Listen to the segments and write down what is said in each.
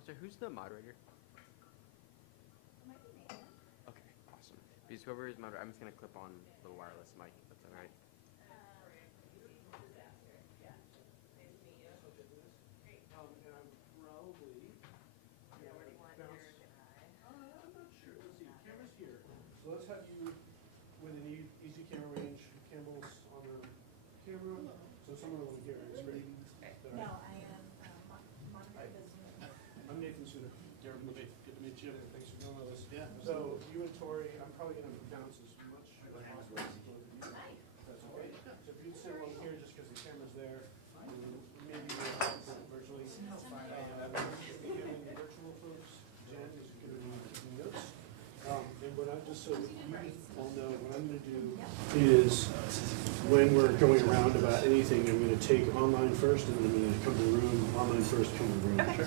sorry, who's the moderator? Okay, awesome. Because whoever is moderator, I'm just gonna clip on the wireless mic, if that's all right. So let's have you with an easy camera range. Campbell's on the camera, so someone will hear it. Ready? No, I am Monica. I'm Nathan Suda. Derek, good to meet you. Thanks for doing all this. Yeah. So you and Tori, I'm probably going to bounce as much as possible. That's okay. So if you sit along here, just because the camera's there, maybe we'll virtually. Again, the virtual folks, Jen is going to be taking notes. And what I'm just so that you all know, what I'm going to do is when we're going around about anything, I'm going to take online first, and then I'm going to come to the room. Online first, come to the room. Okay. Okay.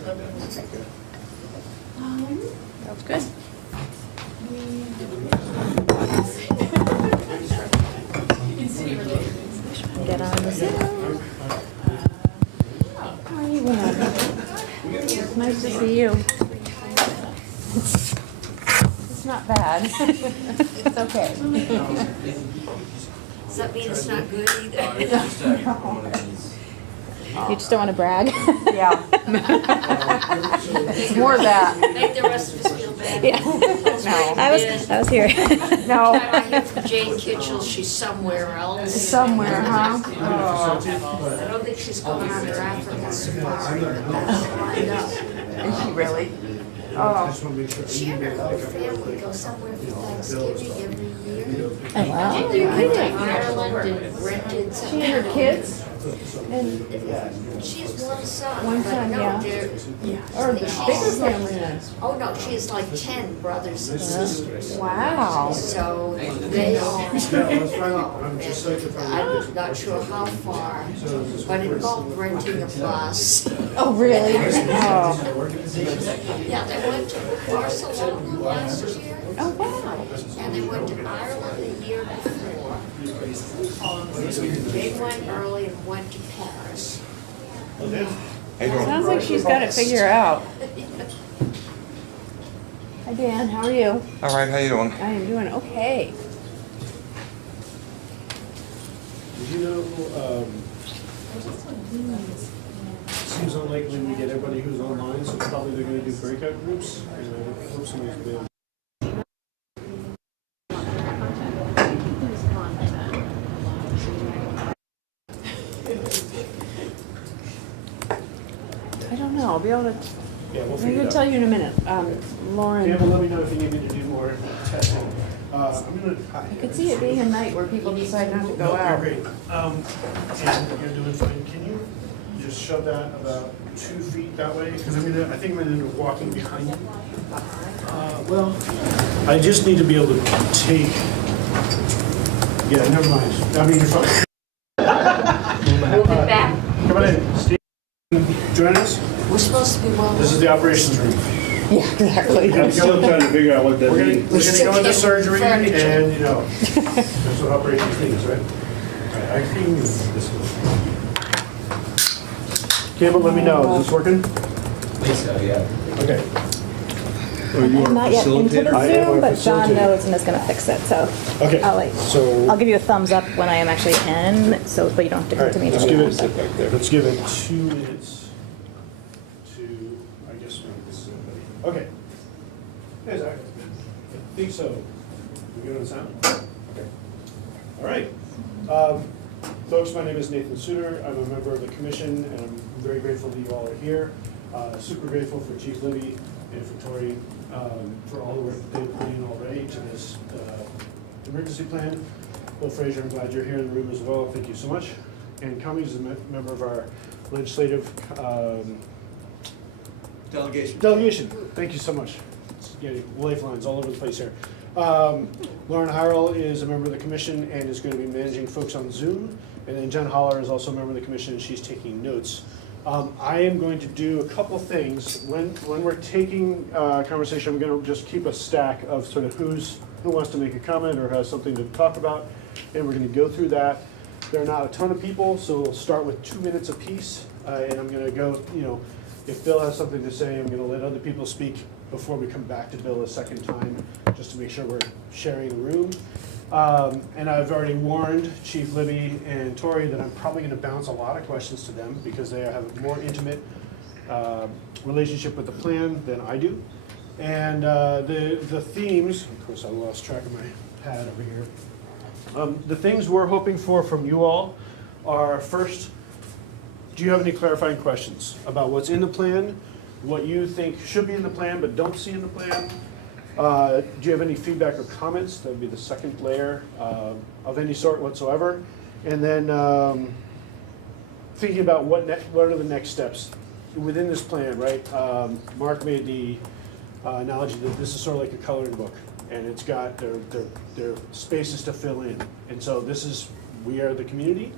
Sounds good. Get on the Zoom. How are you, Ann? Nice to see you. It's not bad. It's okay. Does that mean it's not good either? You just don't want to brag? Yeah. It's more of that. Make the rest of us feel bad. Yeah. No. I was here. No. I hear from Jane Kitchell, she's somewhere else. Somewhere, huh? Oh. I don't think she's going on her African safari. Lined up. Is she really? I just want to make sure. She and her whole family go somewhere for Thanksgiving every year. Oh, wow. They went to Ireland and rented some. She and her kids? And She has one son. One but son, no, yeah. they're- or the bigger family then? Oh, no, she has like 10 brothers and sisters. Wow. So they all, I'm just like if I'm not sure how far, but it involved renting a bus. Oh, really? Oh. Yeah, they went to Barcelona last year, Oh, wow. and they went to Ireland the year before. They went early and went to Paris. Sounds like she's got it figured out. Hi, Dan. How are you? All right, how you doing? I am doing okay. Did you know, seems unlikely we get everybody who's online, so probably they're gonna do breakout groups. And I hope somebody's been. I don't know. I'll be able to. Yeah, we'll I'm figure going it to out. tell you in a minute. Lauren. Yeah, but let me know if you need me to do more testing. I'm gonna. I could see it being a night where people decide not to go No, out. you're great. And you're doing fine. Can you just shove that about 2 feet that way? Because I think I'm gonna end up walking behind you. Well, I just need to be able to take. Yeah, never mind. I mean, you're fine. Move it back. Come on in, Steve. Join us. We're supposed to be well. This is the operations room. Yeah, exactly. I'm still trying to figure out what that means. We're gonna go into surgery and, Furniture. you know, that's what operations means, right? I can use this one. Campbell, let me know, is this working? Lisa, yeah. Okay. I'm not yet into the I am Zoom, a but John facilitator. knows and is going to fix it. So Okay, I'll so, give you a thumbs up when I am actually in. So, but you don't have to all come right, to me. let's to give do it, that. let's give it 2 minutes to, I guess, make this somebody. Okay. Hey, Zach. I think so. We good on sound? Okay. All right. Folks, my name is Nathan Suter. I'm a member of the commission, and I'm very grateful that you all are here. Super grateful for Chief Libby and for Tori for all the work that they've put in already to this emergency plan. Bill Fraser, I'm glad you're here in the room as well. Thank you so much. And Cummings is a member of our legislative delegation. Thank you so much. It's getting lifelines all over the place here. Lauren Hirel is a member of the commission and is going to be managing folks on Zoom. And then Jen Holler is also a member of the commission and she's taking notes. I am going to do a couple things. When we're taking conversation, I'm going to just keep a stack of sort of who wants to make a comment or has something to talk about. And we're going to go through that. There are not a ton of people, so we'll start with 2 minutes apiece. And I'm going to go, If Bill has something to say, I'm gonna let other people speak before we come back to Bill a second time, just to make sure we're sharing the room. And I've already warned Chief Libby and Tori that I'm probably gonna bounce a lot of questions to them because they have a more intimate relationship with the plan than I do. And the themes, of course I lost track of my pad over here. The things we're hoping for from you all are, first, do you have any clarifying questions about what's in the plan, what you think should be in the plan but don't see in the plan? Do you have any feedback or comments? That would be the second layer of any sort whatsoever. And then thinking about what are the next steps within this plan, right? Mark made the analogy that this is sort of like a coloring book, and it's got their spaces to fill in. And so we are the community.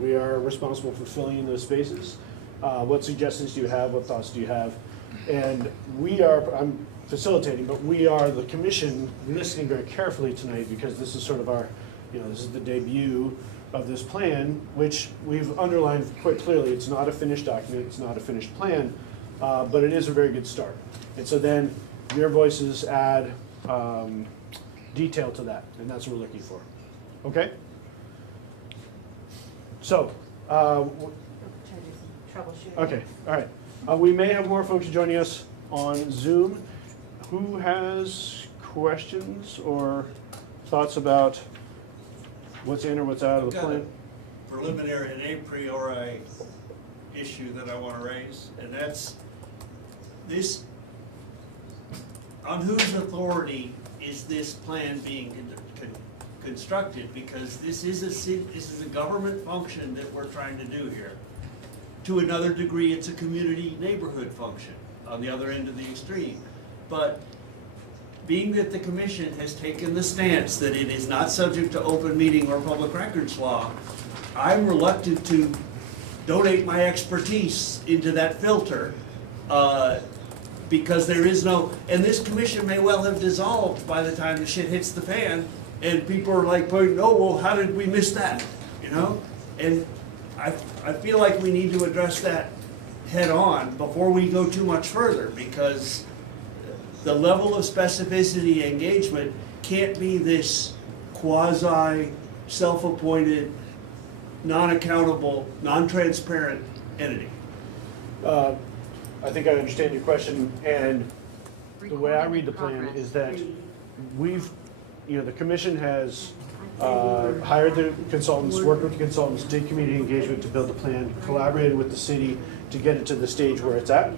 We are responsible for filling in those spaces. What suggestions do you have? What thoughts do you have? And I'm facilitating, but we are the commission listening very carefully tonight because this is sort of our, this is the debut of this plan, which we've underlined quite clearly. It's not a finished document, it's not a finished plan, but it is a very good start. And so then your voices add detail to that, and that's what we're looking for. Okay? So, Troubleshooting. okay, all right. We may have more folks joining us on Zoom. Who has questions or thoughts about what's in or what's out of the Got plan? a preliminary and a priori issue that I want to raise, and that's this, on whose authority is this plan being constructed? Because this is a government function that we're trying to do here. To another degree, it's a community neighborhood function on the other end of the extreme. But being that the commission has taken the stance that it is not subject to open meeting or public records law, I'm reluctant to donate my expertise into that filter because there is no, and this commission may well have dissolved by the time the shit hits the fan, and people are like, oh, well, how did we miss that, And I feel like we need to address that head on before we go too much further, because the level of specificity engagement can't be this quasi self-appointed, non-accountable, non-transparent entity. I think I understand your question, and the way I read the plan is that the commission has hired the consultants, worked with the consultants, did community engagement to build the plan, collaborated with the city to get it to the stage where it's at.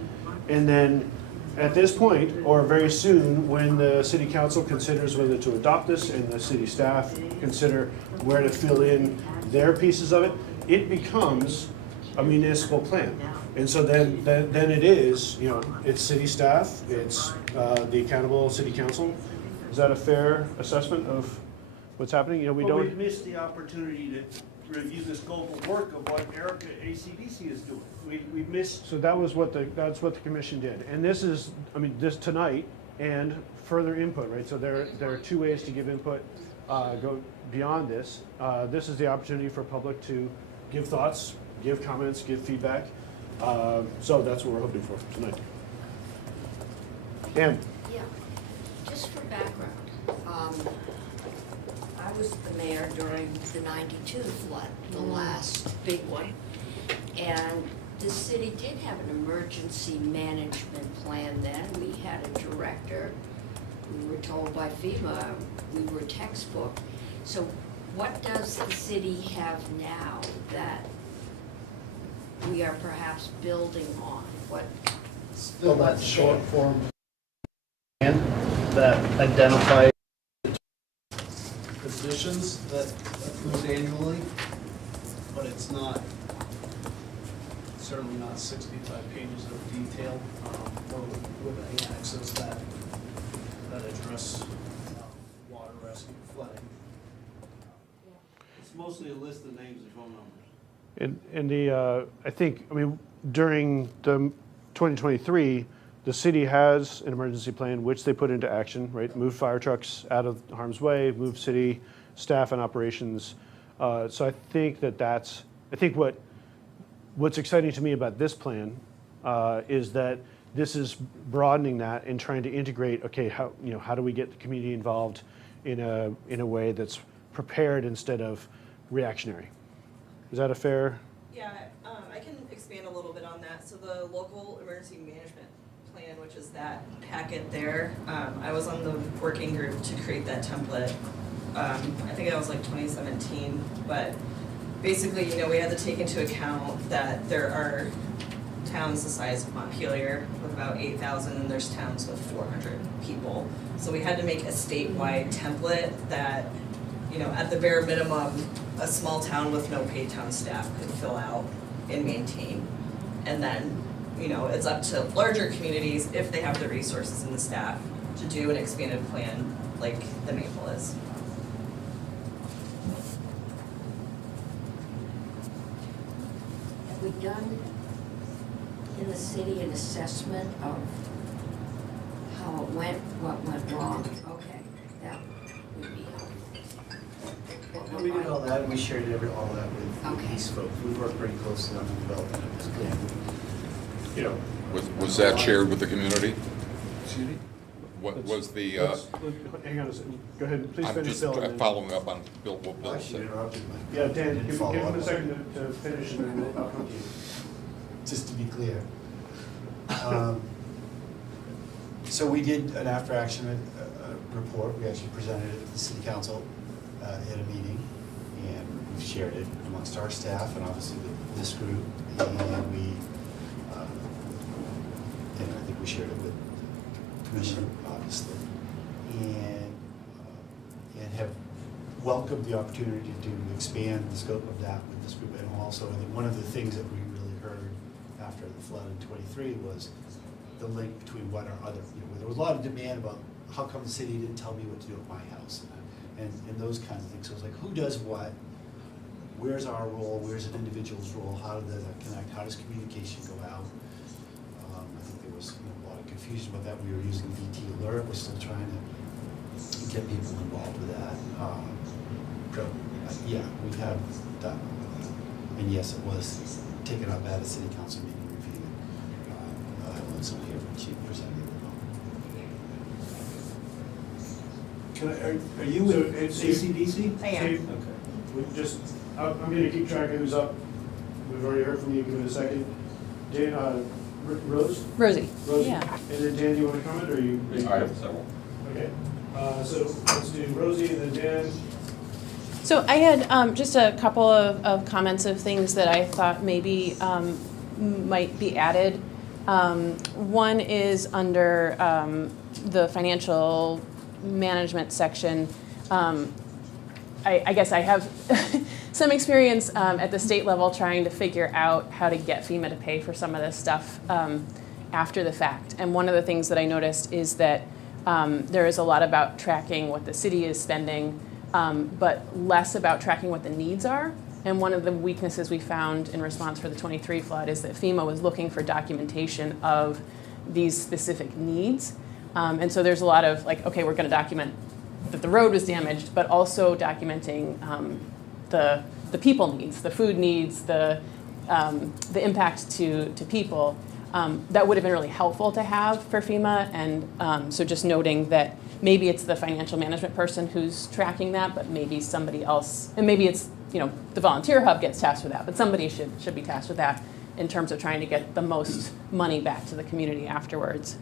And then at this point, or very soon, when the city council considers whether to adopt this and the city staff consider where to fill in their pieces of it, it becomes a municipal plan. And so then it is, it's city staff, it's the accountable city council. Is that a fair assessment of what's happening? We've missed the opportunity to review the scope of work of what Erica ACDC is doing. We've missed. So that's what the commission did. And this is, this tonight and further input, right? So there are two ways to give input, go beyond this. This is the opportunity for public to give thoughts, give comments, give feedback. So that's what we're hoping for tonight. Ann? Yeah, just for background, I was the mayor during the '92 flood, the last big one. And the city did have an emergency management plan then. We had a director. We were told by FEMA, we were textbook. So what does the city have now that we are perhaps building on? What? Still that short form plan that identifies positions that moves annually, but it's not, certainly not 65 pages of detail, or with annexes that address water rescue, flooding. It's mostly a list of names and phone numbers. And I think, during the 2023, the city has an emergency plan which they put into action, right? Moved fire trucks out of harm's way, moved city staff and operations. So I think I think what's exciting to me about this plan is that this is broadening that and trying to integrate, okay, how do we get the community involved in a way that's prepared instead of reactionary? Is that a fair? Yeah, I can expand a little bit on that. So the local emergency management plan, which is that packet there, I was on the working group to create that template. I think that was like 2017, but basically, we had to take into account that there are towns the size of Montpelier with about 8,000, and there's towns with 400 people. So we had to make a statewide template that, at the bare minimum, a small town with no paid town staff could fill out and maintain. And then, it's up to larger communities, if they have the resources and the staff, to do an expanded plan like the Maple is. Have we done in the city an assessment of how it went, what went wrong? Okay, that would be helpful. We did all that, and we shared all that with Okay. these folks. We worked pretty closely on the development of this plan. Was that shared with the community? Excuse me? What was the, Hang on a second. Go ahead, please I'm finish, just Bill. and then- following up on what Bill Actually said. interrupted my. Yeah, Dan, Didn't give follow him a up. second to finish and then I'll come to you. Just to be clear. So we did an after action report. We actually presented it to the city council at a meeting, and we've shared it amongst our staff and obviously with this group. And we, and I think we shared it with the commission, obviously, and have welcomed the opportunity to expand the scope of that with this group. And also, I think one of the things that we really heard after the flood in '23 was the link between what our other, there was a lot of demand about how come the city didn't tell me what to do at my house, and those kinds of things. So it was like, who does what? Where's our role? Where's an individual's role? How does that connect? How does communication go out? I think there was a lot of confusion about that. We were using VT Alert. We're still trying to get people involved with that. So, yeah, we have done. And yes, it was taken up at a city council meeting review. I want somebody here from Chief presenting the Can Are you with ACDC? I am. Okay. We just, I'm gonna keep track of who's up. We've already heard from you, give it a second. Dan, Rose? Rosie. Rosie? Yeah. And then Dan, do you wanna comment, or you? I have several. Okay, so let's do Rosie and then Dan. So I had just a couple of comments of things that I thought maybe might be added. One is under the financial management section. I guess I have some experience at the state level trying to figure out how to get FEMA to pay for some of this stuff after the fact. And one of the things that I noticed is that there is a lot about tracking what the city is spending, but less about tracking what the needs are. And one of the weaknesses we found in response for the '23 flood is that FEMA was looking for documentation of these specific needs. And so there's a lot of like, okay, we're going to document that the road was damaged, but also documenting the people needs, the food needs, the impact to people. That would have been really helpful to have for FEMA, and so just noting that maybe it's the financial management person who's tracking that, but maybe somebody else, and maybe it's, the volunteer hub gets tasked with that, but somebody should be tasked with that in terms of trying to get the most money back to the community afterwards.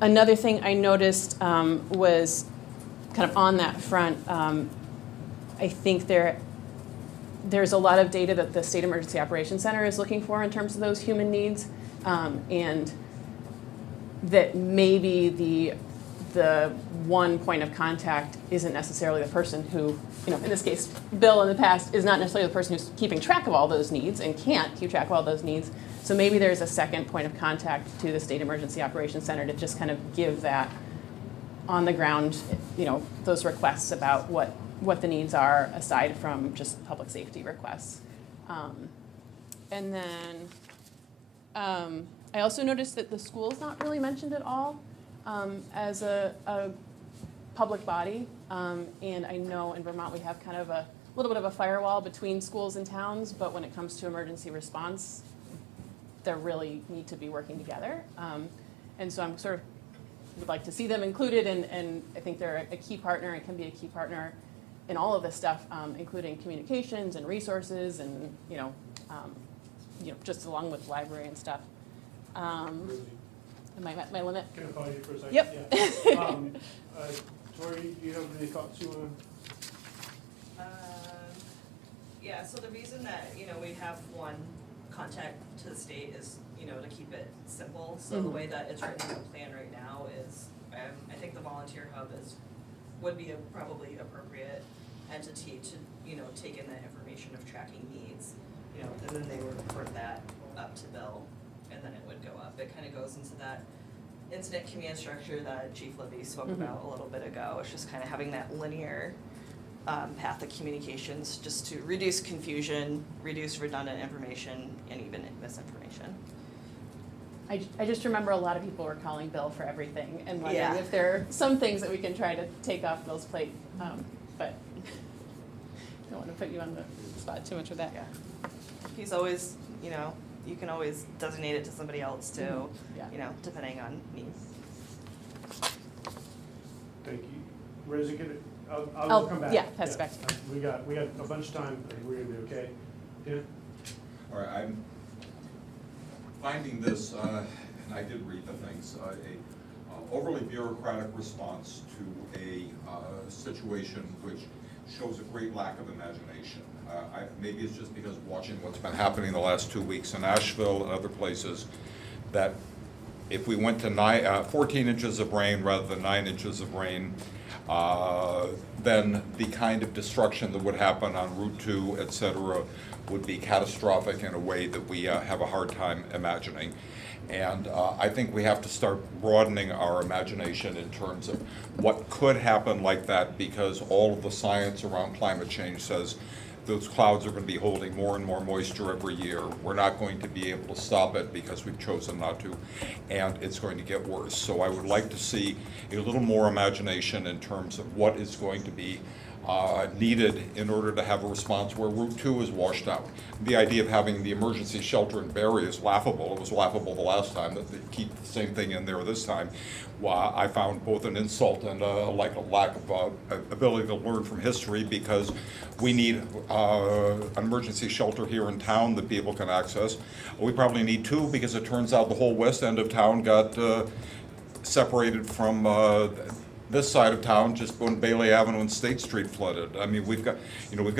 Another thing I noticed was kind of on that front, I think there's a lot of data that the State Emergency Operations Center is looking for in terms of those human needs, and that maybe the one point of contact isn't necessarily the person who, in this case, Bill in the past is not necessarily the person who's keeping track of all those needs and can't keep track of all those needs. So maybe there's a second point of contact to the State Emergency Operations Center to just kind of give that on the ground, those requests about what the needs are aside from just public safety requests. And then I also noticed that the school's not really mentioned at all as a public body. And I know in Vermont we have kind of a little bit of a firewall between schools and towns, but when it comes to emergency response, they really need to be working together. And so I'm sort of would like to see them included, and I think they're a key partner and can be a key partner in all of this stuff, including communications and resources, and just along with library and stuff. Am I at my limit? Can I pause you for a second? Yep. Yeah. Tori, do you have any thoughts you want to? Yeah, so the reason that, we have one contact to the state is, to keep it simple. So the way that it's written in the plan right now is, I think the volunteer hub would be a probably appropriate entity to, take in that information of tracking needs, and then they would report that up to Bill, and then it would go up. It kind of goes into that incident command structure that Chief Libby spoke about a little bit ago. It's just kind of having that linear path of communications just to reduce confusion, reduce redundant information, and even misinformation. I just remember a lot of people were calling Bill for everything and wondering Yeah. if there are some things that we can try to take off Bill's plate, but I don't want to put you on the spot too much with that. Yeah. He's always, you can always designate it to somebody else too, Yeah. Depending on needs. Thank you. Rosie, I'll come back. Yeah, pass it back to We got a bunch of time. I think we're gonna be okay. Yeah? All right, I'm finding this, and I did read the things, a overly bureaucratic response to a situation which shows a great lack of imagination. Maybe it's just because watching what's been happening the last 2 weeks in Asheville and other places, that if we went to 14 inches of rain rather than 9 inches of rain, then the kind of destruction that would happen on Route 2, et cetera, would be catastrophic in a way that we have a hard time imagining. And I think we have to start broadening our imagination in terms of what could happen like that, because all of the science around climate change says those clouds are going to be holding more and more moisture every year. We're not going to be able to stop it because we've chosen not to, and it's going to get worse. So I would like to see a little more imagination in terms of what is going to be needed in order to have a response where Route 2 is washed out. The idea of having the emergency shelter in Barry is laughable. It was laughable the last time, that they keep the same thing in there this time. I found both an insult and a lack of ability to learn from history, because we need an emergency shelter here in town that people can access. We probably need two, because it turns out the whole west end of town got separated from this side of town just when Bailey Avenue and State Street flooded. I mean, we've got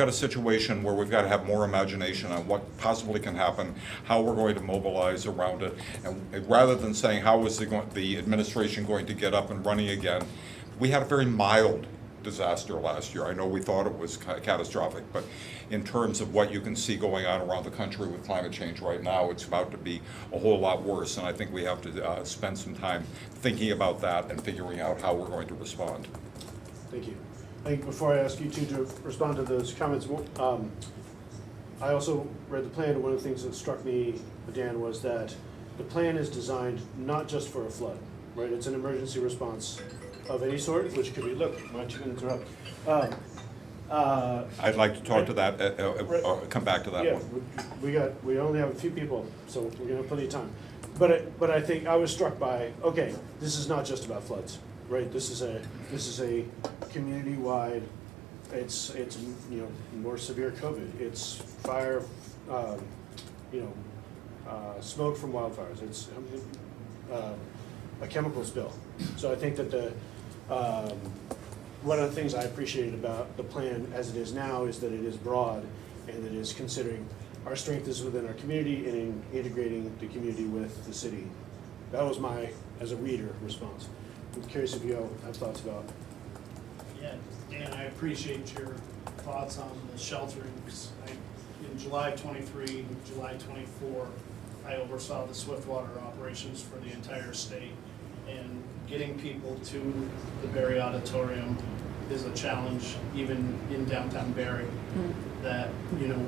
a situation where we've got to have more imagination on what possibly can happen, how we're going to mobilize around it, and rather than saying how is the administration going to get up and running again, we had a very mild disaster last year. I know we thought it was catastrophic, but in terms of what you can see going on around the country with climate change right now, it's about to be a whole lot worse, and I think we have to spend some time thinking about that and figuring out how we're going to respond. Thank you. I think before I ask you two to respond to those comments, I also read the plan, and one of the things that struck me, Dan, was that the plan is designed not just for a flood, right? It's an emergency response of any sort, which could be, look, my 2 minutes are up. I'd like to talk to that, or come back to that Yeah, one. we only have a few people, so we're gonna have plenty of time. But I think I was struck by, okay, this is not just about floods, right? This is a community-wide, it's more severe COVID, it's fire, smoke from wildfires, it's a chemical spill. So I think that one of the things I appreciated about the plan as it is now is that it is broad, and that it is considering our strength is within our community and in integrating the community with the city. That was my, as a reader, response. I'm curious if you have thoughts about. Yeah, Dan, I appreciate your thoughts on the sheltering. In July 23, July 24, I oversaw the Swiftwater operations for the entire state, and getting people to the Barry Auditorium is a challenge, even in downtown Barry. That,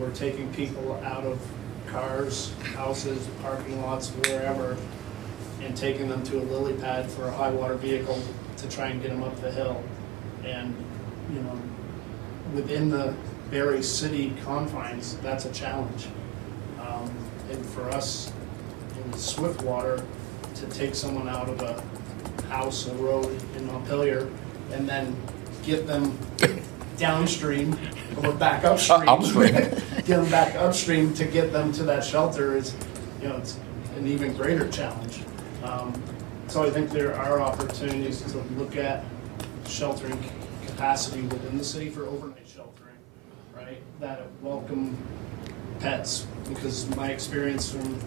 we're taking people out of cars, houses, parking lots, wherever, and taking them to a lily pad for a high water vehicle to try and get them up the hill. And, within the Barry city confines, that's a challenge. And for us Swiftwater to take someone out of a house, a road in Montpelier, and then get them downstream or back upstream. Get them back upstream to get them to that shelter is, it's an even greater challenge. So I think there are opportunities to look at sheltering capacity within the city for overnight sheltering, right? That welcome pets, because my experience from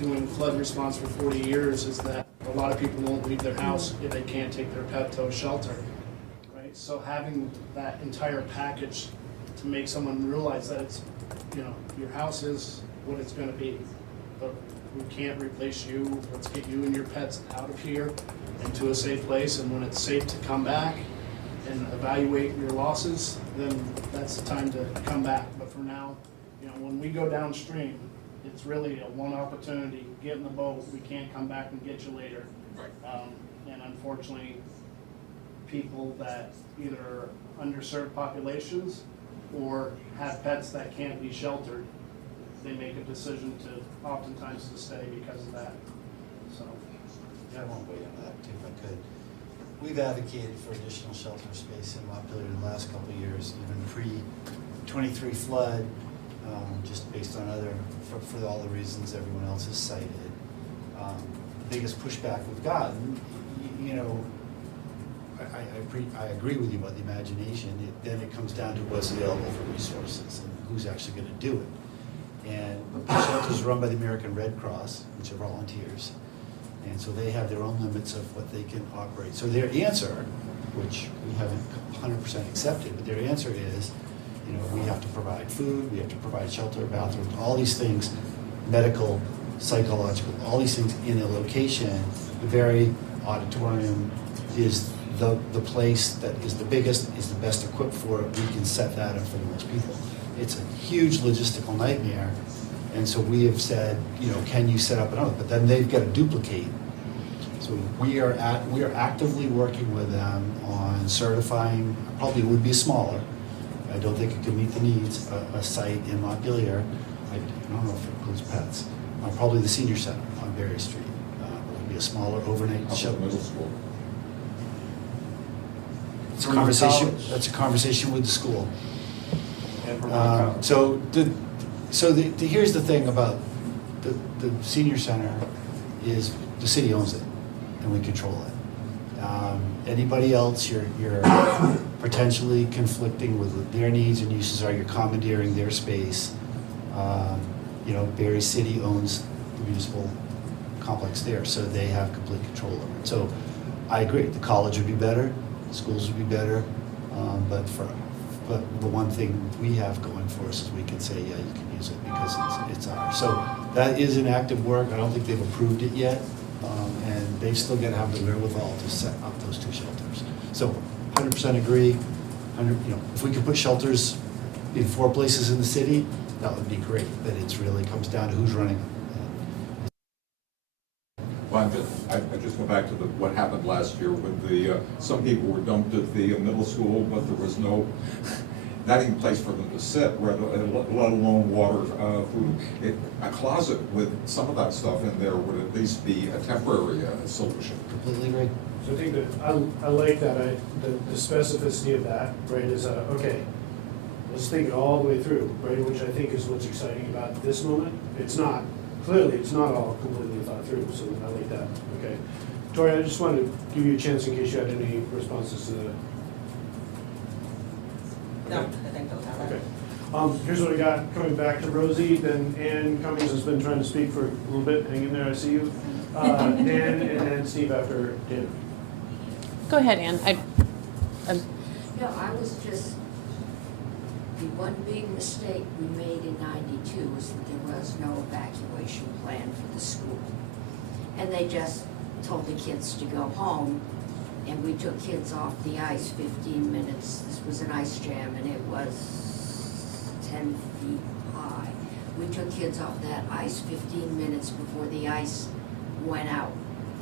doing flood response for 40 years is that a lot of people won't leave their house if they can't take their pet to a shelter, right? So having that entire package to make someone realize that it's, your house is what it's gonna be, but we can't replace you. Let's get you and your pets out of here into a safe place, and when it's safe to come back and evaluate your losses, then that's the time to come back. But for now, when we go downstream, it's really a one opportunity. Get in the boat, we can't come back and get you later. And unfortunately, people that either are underserved populations or have pets that can't be sheltered, they make a decision to oftentimes to stay because of that. So, I won't wait on that too, if I could. We've advocated for additional shelter space in Montpelier in the last couple of years, even pre-23 flood, just based on for all the reasons everyone else has cited. Biggest pushback we've gotten, I agree with you about the imagination. Then it comes down to what's available for resources and who's actually going to do it. And the shelters are run by the American Red Cross, which are volunteers. And so they have their own limits of what they can operate. So their answer, which we haven't 100% accepted, but their answer is, we have to provide food, we have to provide shelter, bathrooms, all these things, medical, psychological, all these things in a location. The very auditorium is the place that is the biggest, is the best equipped for it. We can set that up for the most people. It's a huge logistical nightmare. And so we have said, can you set up another? But then they've got to duplicate. So we are actively working with them on certifying, probably would be smaller. I don't think it could meet the needs, a site in Montpelier. I don't know if it includes pets. Probably the senior center on Berry Street. It would be a smaller overnight shelter. Middle school. It's a conversation. That's a conversation with the school. Here's the thing about the senior center is the city owns it and we control it. Anybody else, you're potentially conflicting with what their needs and uses are. You're commandeering their space. Berry City owns the municipal complex there, so they have complete control over it. So I agree, the college would be better, schools would be better, but the one thing we have going for us is we can say, yeah, you can use it because it's ours. So that is an active work. I don't think they've approved it yet, and they've still got to have the wherewithal to set up those two shelters. So 100% agree. If we could put shelters in 4 places in the city, that would be great, but it really comes down to who's running it. Well, I just go back to what happened last year with some people were dumped at the middle school, but there was not even place for them to sit, let alone water, food. A closet with some of that stuff in there would at least be a temporary solution. Completely agree. So I think that I like that, the specificity of that, right, is, okay, let's think it all the way through, right, which I think is what's exciting about this moment. Clearly, it's not all completely thought through, so I like that, okay. Tori, I just wanted to give you a chance in case you had any responses to the. No, I think they'll have it. Okay. Here's what we got, coming back to Rosie, then Ann Cummings has been trying to speak for a little bit, hang in there, I see you. Dan, and then Steve after Dan. Go ahead, Ann. No, I was just, the one big mistake we made in '92 was that there was no evacuation plan for the school. And they just told the kids to go home, and we took kids off the ice 15 minutes. This was an ice jam, and it was 10 feet high. We took kids off that ice 15 minutes before the ice went out,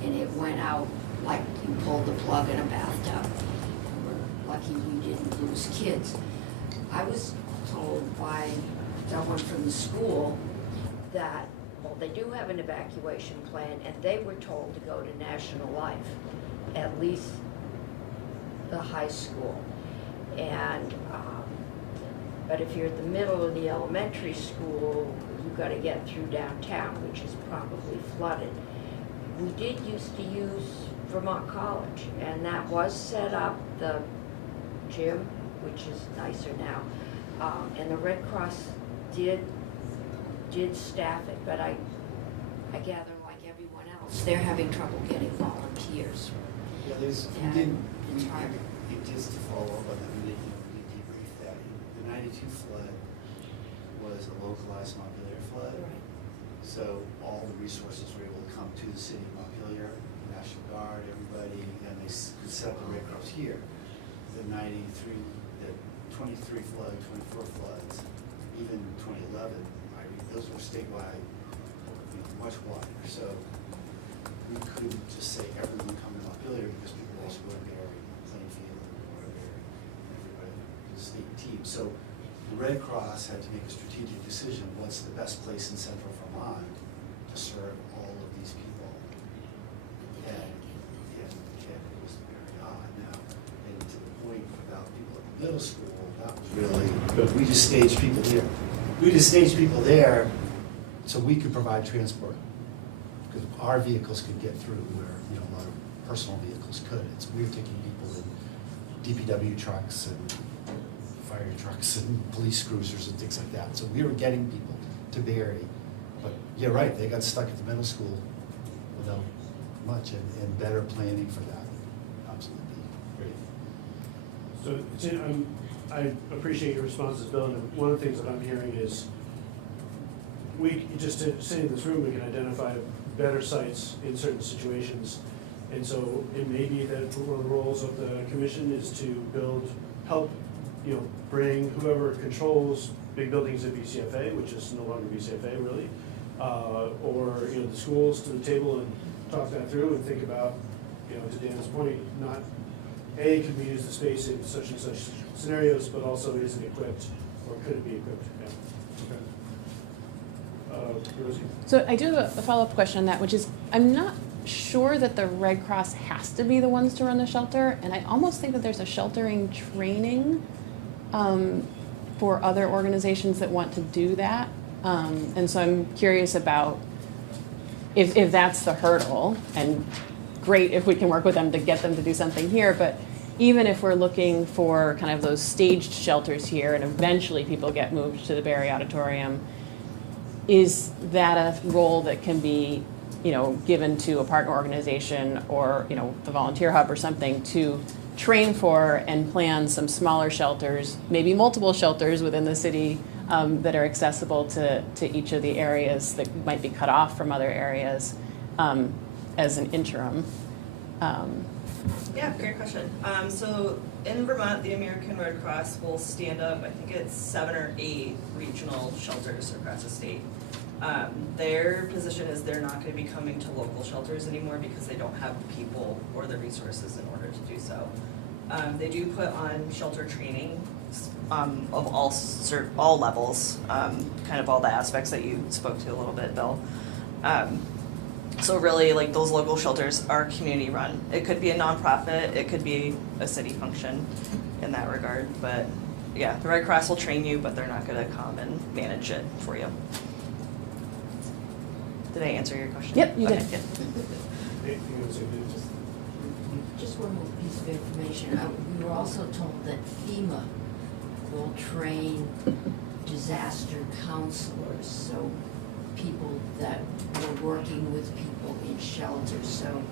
and it went out like you pulled the plug in a bathtub. We're lucky we didn't lose kids. I was told by someone from the school that they do have an evacuation plan, and they were told to go to National Life, at least the high school. And, but if you're at the middle of the elementary school, you've got to get through downtown, which is probably flooded. We did used to use Vermont College, and that was set up, the gym, which is nicer now. And the Red Cross did staff it, but I gather, like everyone else, they're having trouble getting volunteers. Yeah, there's, And it's hard. just to follow up on that, we did debrief that. The 92 flood was a localized Montpelier flood. Right. So all the resources were able to come to the city of Montpelier, National Guard, everybody, and they could set up the Red Cross here. The 93, the 23 flood, 24 floods, even 2011, those were statewide, much wider. So we couldn't just say everyone come to Montpelier because people also go to Barry, Plainfield, or Barry, everybody, the state team. So the Red Cross had to make a strategic decision, what's the best place in central Vermont to serve all of these people? And it was very odd now. And to the point about people at the middle school, that was really, but we just staged people here. We just staged people there so we could provide transport. Because our vehicles could get through where, a lot of personal vehicles could. We were taking people in DPW trucks and fire trucks and police cruisers and things like that. So we were getting people to Barry. But you're right, they got stuck at the middle school without much and better planning for that. Absolutely great. So I appreciate your responses, Bill, and one of the things that I'm hearing is just sitting in this room, we can identify better sites in certain situations. And so it may be that one of the roles of the commission is to help, bring whoever controls big buildings at BCFA, which is no longer BCFA really, or, the schools to the table and talk that through and think about, to Dan's point, not A, could we use the space in such and such scenarios, but also is it equipped or could it be equipped? Yeah. Okay. Rosie? So I do have a follow-up question on that, which is, I'm not sure that the Red Cross has to be the ones to run the shelter, and I almost think that there's a sheltering training for other organizations that want to do that. And so I'm curious about if that's the hurdle, and great if we can work with them to get them to do something here, but even if we're looking for kind of those staged shelters here and eventually people get moved to the Barry Auditorium, is that a role that can be, given to a partner organization or, the volunteer hub or something to train for and plan some smaller shelters, maybe multiple shelters within the city that are accessible to each of the areas that might be cut off from other areas as an interim? Yeah, great question. So in Vermont, the American Red Cross will stand up, I think it's 7 or 8 regional shelters across the state. Their position is they're not going to be coming to local shelters anymore because they don't have the people or the resources in order to do so. They do put on shelter training of all levels, kind of all the aspects that you spoke to a little bit, Bill. So really, like, those local shelters are community run. It could be a nonprofit, it could be a city function in that regard, but yeah, the Red Cross will train you, but they're not gonna come and manage it for you. Did I answer your question? Yep, you Okay, did. good. Just one more piece of information. We were also told that FEMA will train disaster counselors, so people that were working with people in shelters. So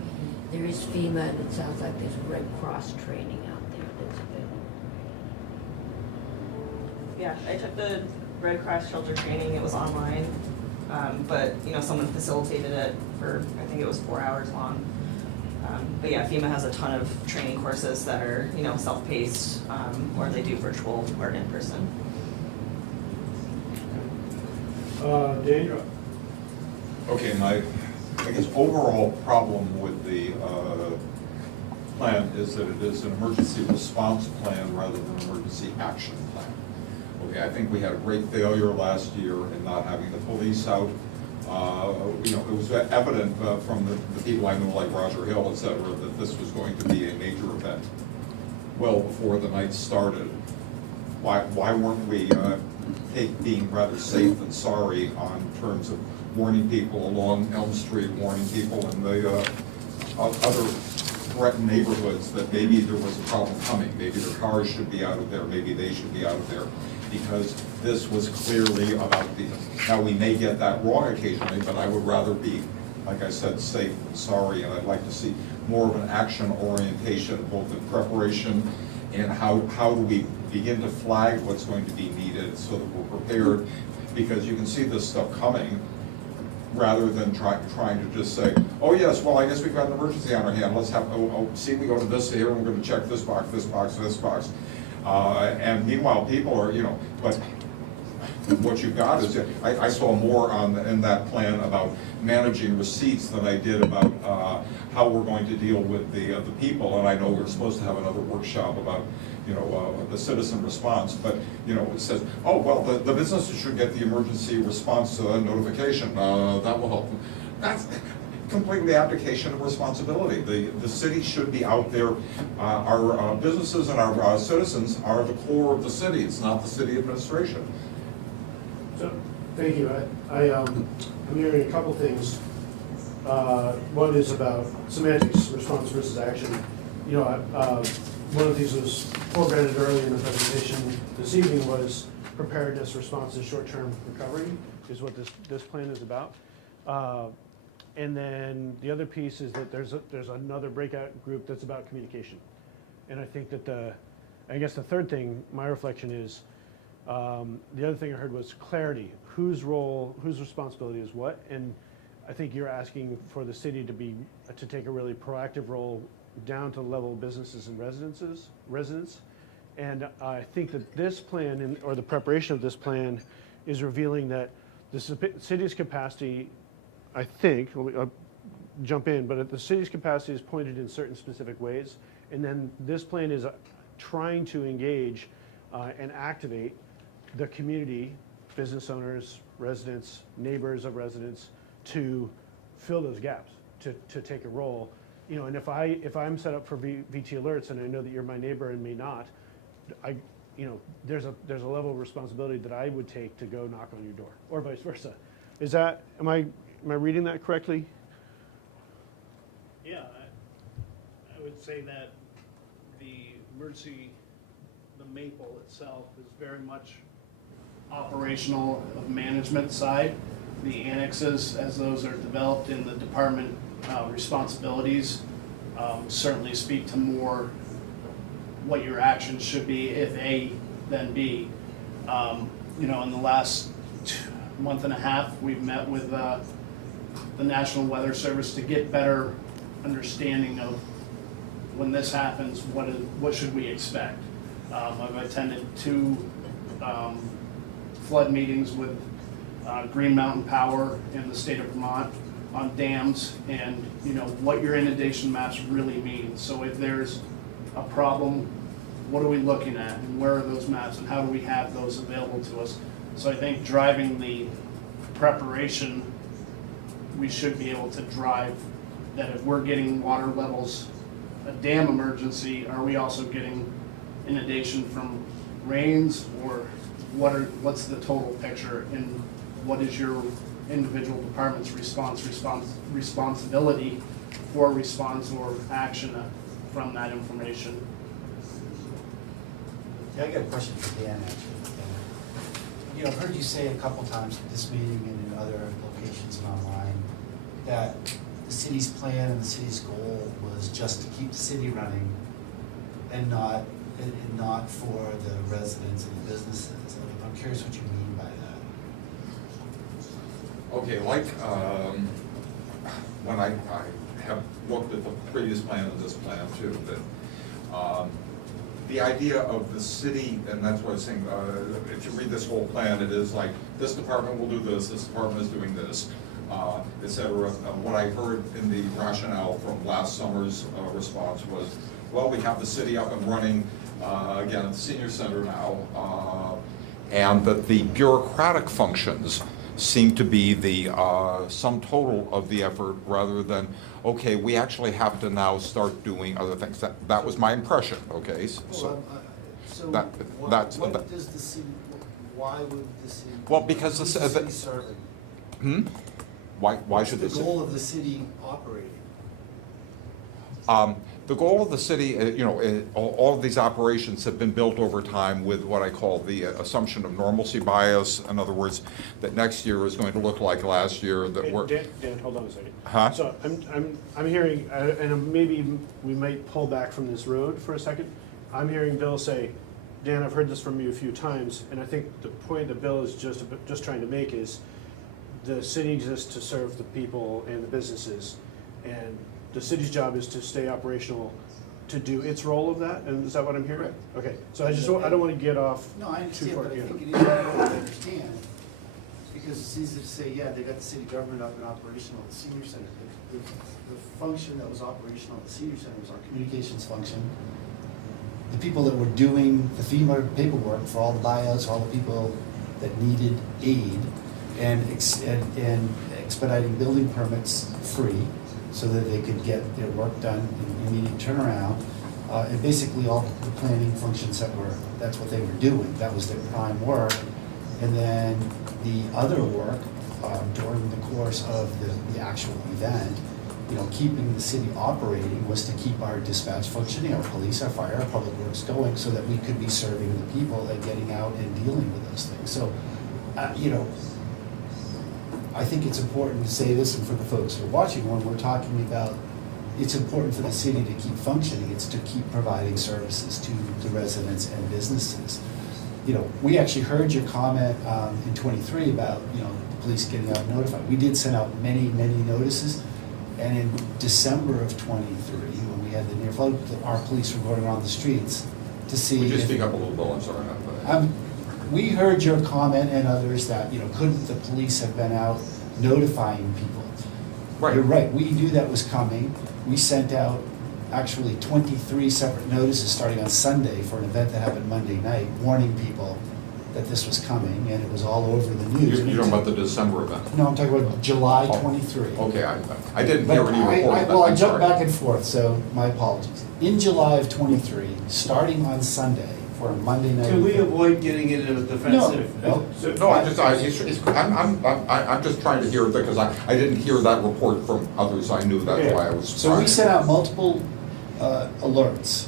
there is FEMA, and it sounds like there's Red Cross training out there that's available. Yeah, I took the Red Cross shelter training, it was online, but, someone facilitated it for, I think it was 4 hours long. But yeah, FEMA has a ton of training courses that are, self-paced, or they do virtual or in person. Dan, you're up. Okay, I guess overall problem with the plan is that it is an emergency response plan rather than an emergency action plan. Okay, I think we had a great failure last year in not having the police out It was evident from the people I know, like Roger Hill, et cetera, that this was going to be a major event well before the night started. Why weren't we being rather safe than sorry on terms of warning people along Elm Street, warning people in the other threatened neighborhoods that maybe there was a problem coming, maybe their cars should be out of there, maybe they should be out of there, because this was clearly about the, now we may get that wrong occasionally, but I would rather be, like I said, safe than sorry, and I'd like to see more of an action orientation, both in preparation and how do we begin to flag what's going to be needed so that we're prepared, because you can see this stuff coming, rather than trying to just say, oh yes, well, I guess we've got an emergency on our hand, let's have, see, we go to this here, and we're gonna check this box, this box, this box. And meanwhile, people are, but what you've got is, I saw more in that plan about managing receipts than I did about how we're going to deal with the people, and I know we're supposed to have another workshop about the citizen response, but it says, oh well, the businesses should get the emergency response notification. That will help them. That's completely abdication of responsibility. The city should be out there. Our businesses and our citizens are the core of the city. It's not the city administration. So, thank you. I'm hearing a couple things. One is about semantics, response versus action. One of these was foregrounded early in the presentation this evening was preparedness, response, and short-term recovery is what this plan is about. And then the other piece is that there's another breakout group that's about communication. And I think that I guess the third thing, my reflection is, the other thing I heard was clarity. Whose role, whose responsibility is what? And I think you're asking for the city to take a really proactive role down to the level of businesses and residents. And I think that this plan, or the preparation of this plan, is revealing that the city's capacity, I think, I'll jump in, but the city's capacity is pointed in certain specific ways. And then this plan is trying to engage and activate the community, business owners, residents, neighbors of residents, to fill those gaps, to take a role. And if I'm set up for VT alerts and I know that you're my neighbor and may not, there's a level of responsibility that I would take to go knock on your door, or vice versa. Am I reading that correctly? Yeah, I would say that the Maple itself is very much operational of management side. The annexes, as those are developed in the department responsibilities, certainly speak to more what your actions should be, if A, then B. In the last month and a half, we've met with the National Weather Service to get better understanding of when this happens, what should we expect. I've attended 2 flood meetings with Green Mountain Power in the state of Vermont on dams and what your inundation maps really mean. So if there's a problem, what are we looking at and where are those maps and how do we have those available to us? So I think driving the preparation, we should be able to drive that. If we're getting water levels, a dam emergency, are we also getting inundation from rains, or what's the total picture, and what is your individual department's responsibility for response or action from that information? Yeah, I got a question for Dan, actually. I've heard you say a couple times at this meeting and in other locations and online that the city's plan and the city's goal was just to keep the city running and not for the residents and the businesses. I'm curious what you mean by that. Okay, when I have looked at the previous plan and this plan too, that the idea of the city, and that's what I was saying, if you read this whole plan, it is like, this department will do this department is doing this, et cetera. What I heard in the rationale from last summer's response was, well, we have the city up and running again at the senior center now, and that the bureaucratic functions seem to be the sum total of the effort, rather than, okay, we actually have to now start doing other things. That was my impression, okay? So that- that's- what that- does the city, why would the city? Well, because who's the the c- city serving? Why should The this? goal of the city operating? The goal of the city, all of these operations have been built over time with what I call the assumption of normalcy bias. In other words, that next year is going to look like last year, that Hey, we're. Dan, hold on a second. Huh? So I'm hearing, and maybe we might pull back from this road for a second. I'm hearing Bill say, Dan, I've heard this from you a few times, and I think the point that Bill is just trying to make is the city exists to serve the people and the businesses, and the city's job is to stay operational, to do its role of that, and is that what I'm hearing? Right. Okay, so I don't want to get off No, I too understand, far. but I yeah. think it is important to understand, because it's easy to say, yeah, they got the city government up and operational at the senior center. The function that was operational at the senior center was our communications function. The people that were doing the FEMA paperwork for all the buyouts, all the people that needed aid, and expediting building permits free, so that they could get their work done in immediate turnaround. And basically all the planning functions that's what they were doing. That was their prime work. And then the other work during the course of the actual event, keeping the city operating was to keep our dispatch functioning, our police, our fire, our public works going, so that we could be serving the people and getting out and dealing with those things. So, I think it's important to say this, and for the folks who are watching, when we're talking about, it's important for the city to keep functioning, it's to keep providing services to the residents and businesses. We actually heard your comment in 23 about, the police getting out notified. We did send out many, many notices, and in December of 23, when we had the near flood, our police were going around the streets to see. Would you if- speak up a little bit, I'm sorry. We heard your comment and others that, couldn't the police have been out notifying people? Right. You're right, we knew that was coming. We sent out actually 23 separate notices starting on Sunday for an event that happened Monday night, warning people that this was coming, and it was all over the news. You're talking about the December event? No, I'm talking about July Oh, 23. Okay, I didn't hear any report of that. Well, I I'm jumped sorry. back and forth, so my apologies. In July of 23, starting on Sunday for a Monday night. Can we event- avoid getting into a defensive? No. No, I'm just trying to hear it, because I didn't hear that report from others I knew, that's why I was. So we sent out multiple alerts,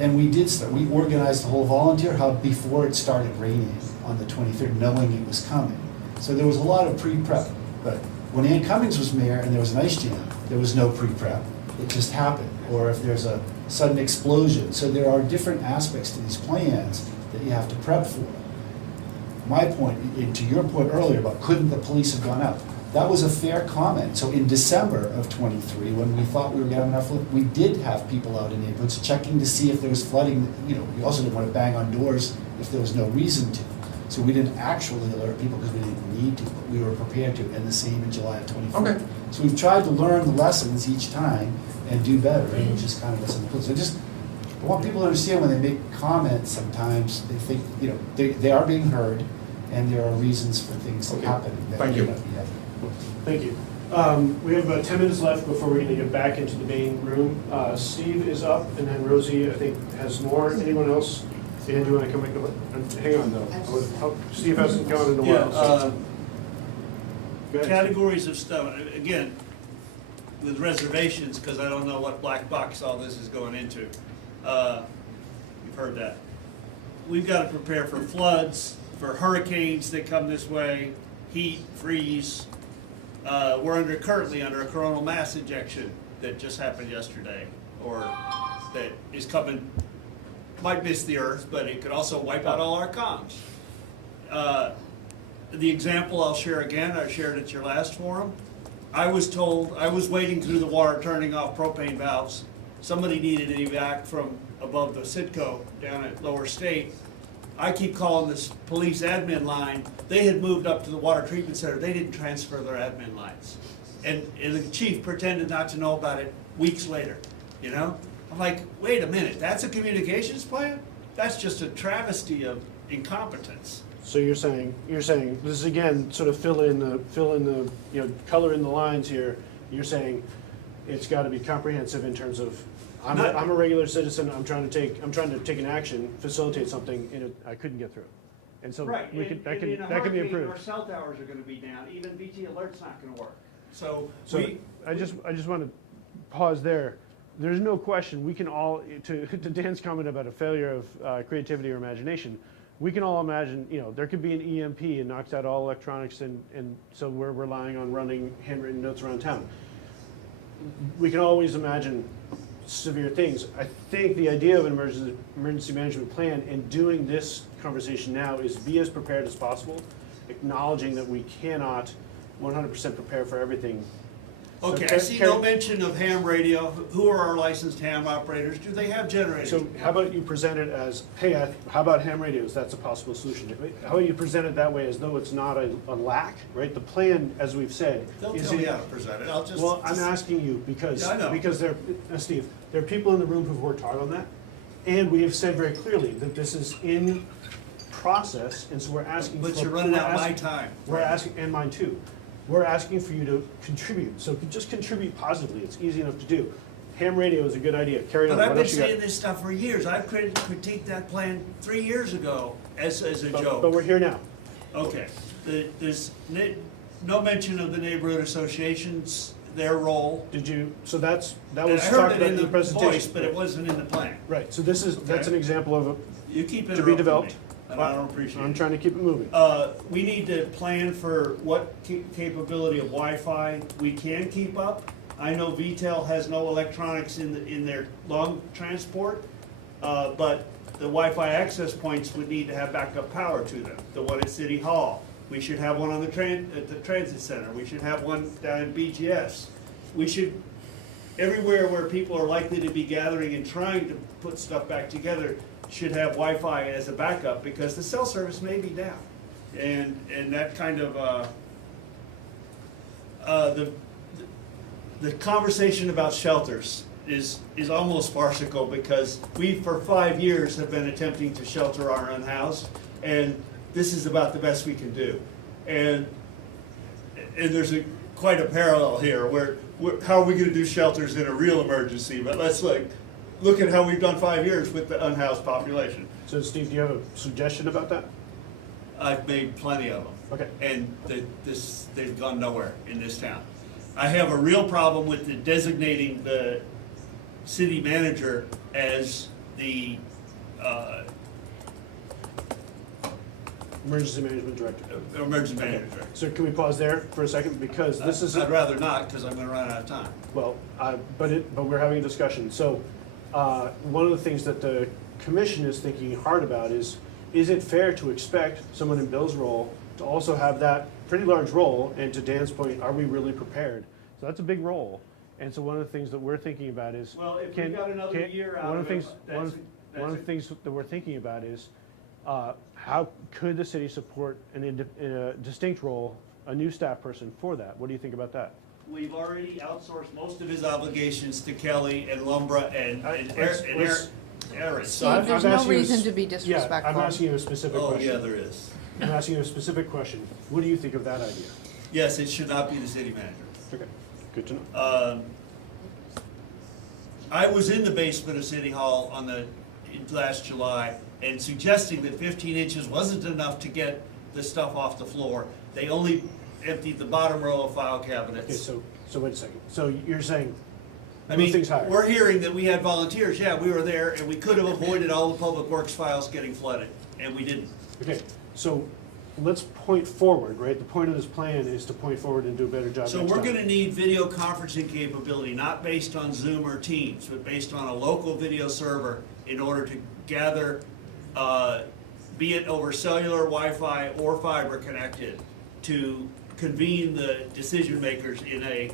and we organized the whole volunteer hub before it started raining on the 23rd, knowing it was coming. So there was a lot of pre-prep, but when Ann Cummings was mayor and there was an ice jam, there was no pre-prep. It just happened. Or if there's a sudden explosion. So there are different aspects to these plans that you have to prep for. My point, and to your point earlier about couldn't the police have gone out, that was a fair comment. So in December of 23, when we thought we were getting enough, we did have people out in neighborhoods checking to see if there was flooding. We also didn't want to bang on doors if there was no reason to. So we didn't actually alert people because we didn't need to, but we were prepared to, and the same in July of 24. Okay. So we've tried to learn the lessons each time and do better, which is kind of what's in the plan. So I want people to understand when they make comments, sometimes they think, they are being heard, and there are reasons for things Okay. happening that Thank may you. not be happening. Thank you. We have about 10 minutes left before we're going to get back into the main room. Steve is up, and then Rosie, I think, has more. Anyone else? Dan, do you want to come back? Hang on, though. Steve hasn't gone in a while. so- Go ahead. Categories of stuff, again, with reservations, because I don't know what black box all this is going into. You've heard that. We've got to prepare for floods, for hurricanes that come this way, heat, freeze. We're currently under a coronal mass ejection that just happened yesterday, or that is coming, might miss the earth, but it could also wipe out all our comms. The example I'll share again, I shared at your last forum. I was told, I was wading through the water, turning off propane valves. Somebody needed an evac from above the Citgo down at Lower State. I keep calling this police admin line. They had moved up to the water treatment center. They didn't transfer their admin lines. And the chief pretended not to know about it weeks later, I'm like, wait a minute, that's a communications plan? That's just a travesty of incompetence. So you're saying, this is again, sort of fill in the, color in the lines here. You're saying it's gotta be comprehensive in terms of, I'm a regular citizen, I'm trying to take an action, facilitate something, and I couldn't get through. And so Right, we could, that can be and in a hurricane, our improved. cell towers are gonna be down, even BT Alert's not gonna work. So So I just want to pause there. There's no question, we can all, to Dan's comment about a failure of creativity or imagination, we can all imagine, there could be an EMP and knocks out all electronics, and so we're relying on running handwritten notes around town. We can always imagine severe things. I think the idea of an emergency management plan and doing this conversation now is be as prepared as possible, acknowledging that we cannot 100% prepare for everything. So Okay, I see no mention of ham radio. Who are our licensed ham operators? Do they have generators? So how about you present it as, hey, how about ham radios? That's a possible solution. How about you present it that way as though it's not a lack, right? The plan, as we've said, Don't is tell me how to present it, I'll just. Well, I'm asking you because, Yeah, I know. Steve, there are people in the room who've worked hard on that. And we have said very clearly that this is in process, and so we're asking. But for- you're running we're out of my asking- time. We're asking, and mine too. We're asking for you to contribute, so just contribute positively, it's easy enough to do. Ham radio is a good idea, carry on. But I've What been else you got? saying this stuff for years. I've critiqued that plan 3 years ago as a But joke. we're here now. Okay, there's no mention of the neighborhood associations, their role. Did you, so that And was I talked heard about it in in the the presentation. voice, but it wasn't in the plan. Right, so that's Okay. an example of You keep to be interrupting me, developed. and I don't appreciate it. I'm trying to keep it moving. We need to plan for what capability of Wi-Fi we can keep up. I know VTEL has no electronics in their long transport, but the Wi-Fi access points would need to have backup power to them. The one at City Hall, we should have one on at the Transit Center, we should have one down in BGS. We should, everywhere where people are likely to be gathering and trying to put stuff back together, should have Wi-Fi as a backup, because the cell service may be down. And that kind of, the conversation about shelters is almost farcical, because we, for 5 years, have been attempting to shelter our unhoused, and this is about the best we can do. And there's quite a parallel here, where how are we gonna do shelters in a real emergency? But let's look at how we've done 5 years with the unhoused population. So Steve, do you have a suggestion about that? I've made plenty of them. Okay. And they've gone nowhere in this town. I have a real problem with designating the city manager as the Emergency Management Director. emergency manager. So can we pause there for a second, because this is, I'd rather not, because I'm gonna run out of time. well, but we're having a discussion. So, one of the things that the commission is thinking hard about is it fair to expect someone in Bill's role to also have that pretty large role? And to Dan's point, are we really prepared? So that's a big role. And so one of the things that we're thinking about is. Well, if we got another year out one of the it, things- that's One of the things that we're thinking about is, how could the city support in a distinct role, a new staff person for that? What do you think about that? We've already outsourced most of his obligations to Kelly and Lumbra and let's- Aaron. So I'm Steve, there's no asking you a reason s- to be Yeah, disrespectful. I'm asking you a specific Oh, question. yeah, there is. I'm asking you a specific question. What do you think of that idea? Yes, it should not be the city manager. Okay, good to know. I was in the basement of City Hall last July, and suggesting that 15 inches wasn't enough to get the stuff off the floor. They only emptied the bottom row of file Okay, cabinets. so wait a second. So you're saying, I move mean, things higher? we're hearing that we had volunteers. Yeah, we were there, and we could have avoided all the public works files getting flooded, and we didn't. Okay, so let's point forward, right? The point of this plan is to point forward and do a better job next So time. we're gonna need video conferencing capability, not based on Zoom or Teams, but based on a local video server in order to gather, be it over cellular, Wi-Fi, or fiber connected, to convene the decision makers in a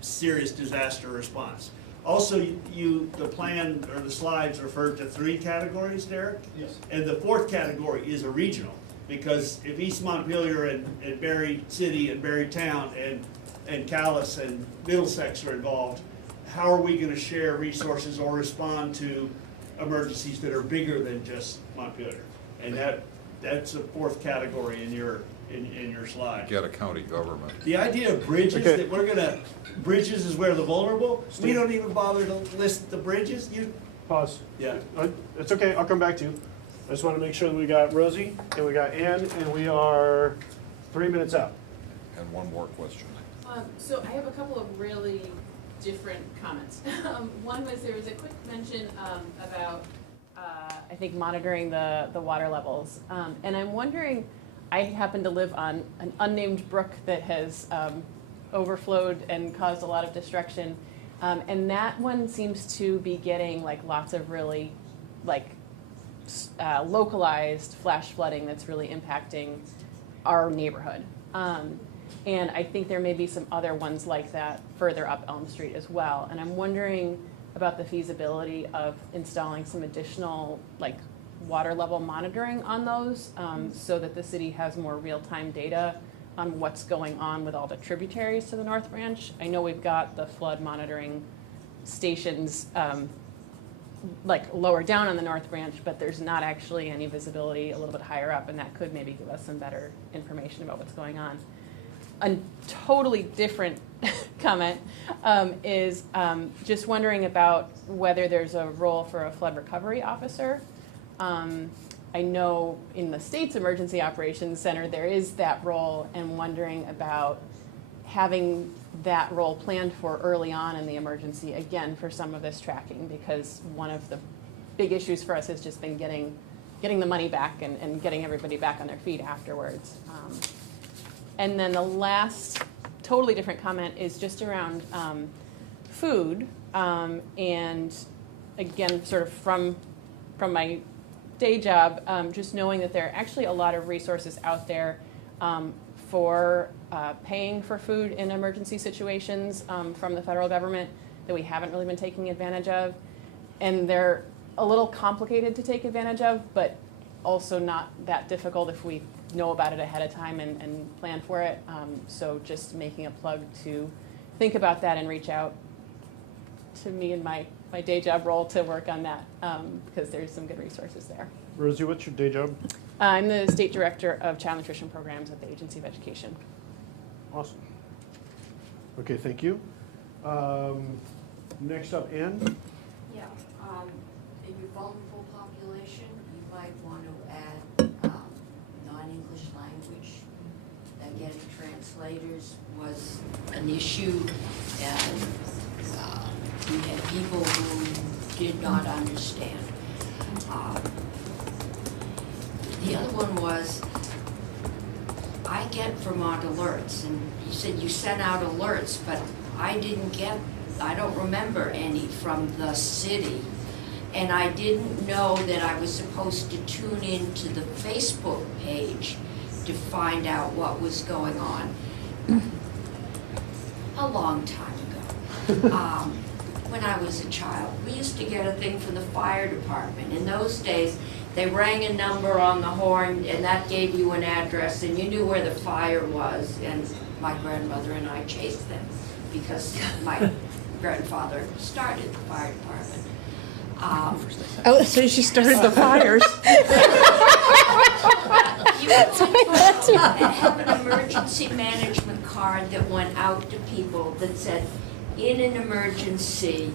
serious disaster response. Also, the plan or the slides referred to 3 categories, Derek? Yes. And the 4th category is a regional, because if East Montpelier and Berry City and Berry Town and Calais and Middlesex are involved, how are we gonna share resources or respond to emergencies that are bigger than just Montpelier? And that's the fourth category in your slide. Get a county government. The idea of bridges, Okay. that we're gonna, bridges is where the vulnerable, we don't even bother to list the bridges, Pause. yeah. It's okay, I'll come back to you. I just want to make sure that we got Rosie, and we got Ann, and we are 3 minutes out. And one more question. So I have a couple of really different comments. One was, there was a quick mention about, I think, monitoring the water levels. And I'm wondering, I happen to live on an unnamed brook that has overflowed and caused a lot of destruction. And that one seems to be getting like lots of really like localized flash flooding that's really impacting our neighborhood. And I think there may be some other ones like that further up Elm Street as well. And I'm wondering about the feasibility of installing some additional like water level monitoring on those, so that the city has more real-time data on what's going on with all the tributaries to the North Branch. I know we've got the flood monitoring stations like lower down on the North Branch, but there's not actually any visibility a little bit higher up, and that could maybe give us some better information about what's going on. A totally different comment is just wondering about whether there's a role for a flood recovery officer. I know in the state's emergency operations center there is that role, and wondering about having that role planned for early on in the emergency, again, for some of this tracking, because one of the big issues for us has just been getting the money back and getting everybody back on their feet afterwards. And then the last totally different comment is just around food, and again, sort of from my day job, just knowing that there are actually a lot of resources out there for paying for food in emergency situations from the federal government that we haven't really been taking advantage of. And they're a little complicated to take advantage of, but also not that difficult if we know about it ahead of time and plan for it. So just making a plug to think about that and reach out to me in my day job role to work on that, because there's some good resources there. Rosie, what's your day job? I'm the State Director of Child Nutrition Programs at the Agency of Education. Awesome. Okay, thank you. Next up, Ann. Yeah, in your vulnerable population, you might want to add non-English language. Getting translators was an issue, and we had people who did not understand. The other one was, I get Vermont alerts, and you said you sent out alerts, but I don't remember any from the city. And I didn't know that I was supposed to tune into the Facebook page to find out what was going on. A long time ago. When I was a child, we used to get a thing from the fire department. In those days, they rang a number on the horn, and that gave you an address, and you knew where the fire was. And my grandmother and I chased them because my grandfather started the fire department. Oh, so she started the fires. You would have an emergency management card that went out to people that said, in an emergency,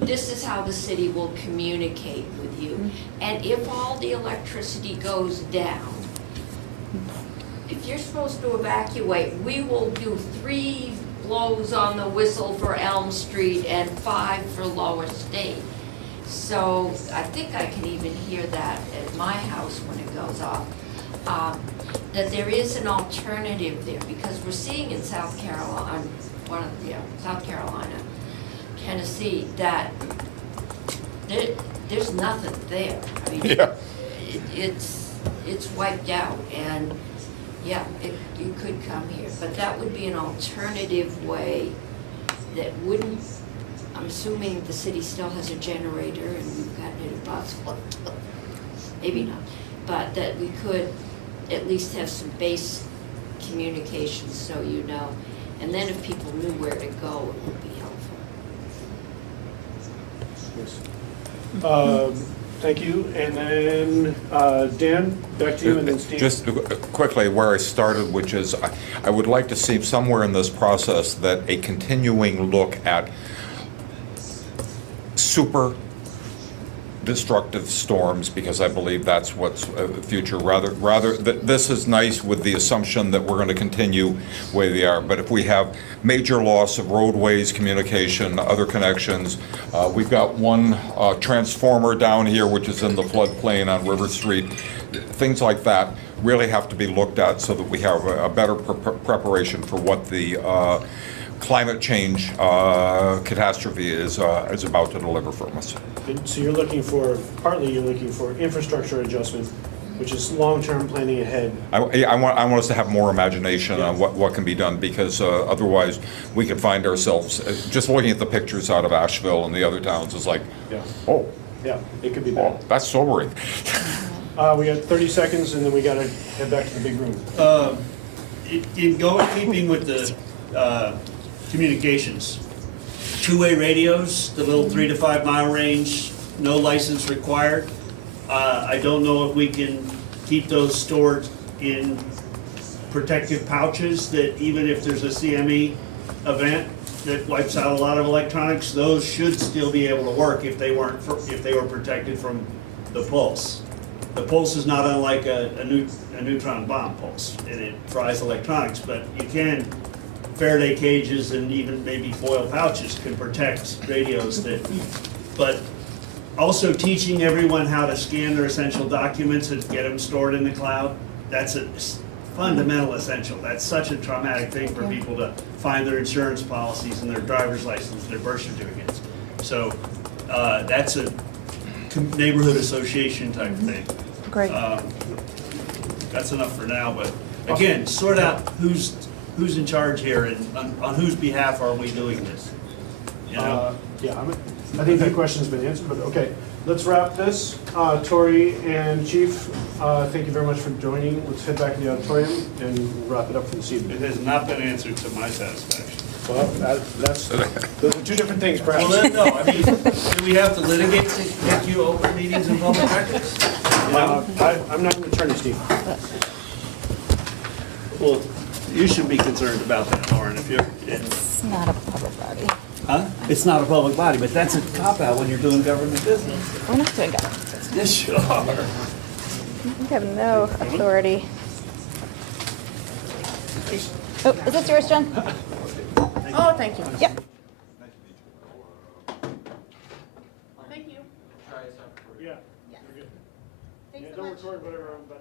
this is how the city will communicate with you. And if all the electricity goes down, if you're supposed to evacuate, we will do 3 blows on the whistle for Elm Street and 5 for Lower State. So I think I can even hear that at my house when it goes off, that there is an alternative there, because we're seeing in South Carolina, Tennessee, that there's nothing there. I mean, Yeah. it's wiped out, and yeah, it could come here, but that would be an alternative way that wouldn't. I'm assuming the city still has a generator, and we've gotten it impossible. Maybe not, but that we could at least have some base communications, so you know. And then if people knew where to go, it would be helpful. Yes. thank you. And then, Dan, back to you, and then Steve. Just quickly, where I started, which is, I would like to see somewhere in this process that a continuing look at super destructive storms, because I believe that's what's future. This is nice with the assumption that we're going to continue the way they are. But if we have major loss of roadways, communication, other connections, we've got one transformer down here which is in the floodplain on River Street. Things like that really have to be looked at so that we have a better preparation for what the climate change catastrophe is about to deliver from us. So you're looking for, partly you're looking for infrastructure adjustment, which is long-term planning ahead. I want us to have more imagination on what can be done, because otherwise we could find ourselves, just looking at the pictures out of Asheville and the other towns, is like, Yeah. oh, Yeah, it could be bad. that's sobering. We got 30 seconds, and then we gotta head back to the big room. In keeping with the communications, two-way radios, the little 3 to 5 mile range, no license required. I don't know if we can keep those stored in protective pouches, that even if there's a CME event that wipes out a lot of electronics, those should still be able to work if they were protected from the pulse. The pulse is not unlike a neutron bomb pulse, and it fries electronics, but you can, Faraday cages and even maybe foil pouches can protect radios but also teaching everyone how to scan their essential documents and get them stored in the cloud, that's a fundamental essential. That's such a traumatic thing for people to find their insurance policies and their driver's license, their birth certificates. So that's a neighborhood association type thing. Great. That's enough for now, but again, sort out who's in charge here and on whose behalf are we doing this? You know? Yeah, I think that question's been answered, but okay. Let's wrap this. Tori and Chief, thank you very much for joining. Let's head back to the auditorium and we'll wrap it up for this evening. It has not been answered to my satisfaction. Well, those are two different things, perhaps. Well, then, no, I mean, do we have to litigate to get you open meetings and public records? I'm not an attorney, Steve. Well, you should be concerned about that, Lauren, if you're. It's not a public body. Huh? It's not a public body, but that's a cop-out when you're doing government business. We're not doing government. Yes, you are. We have no authority. Oh, is this yours, Jen? Oh, thank you. Yep. Thank you. Yeah. Yeah, don't record whatever I'm about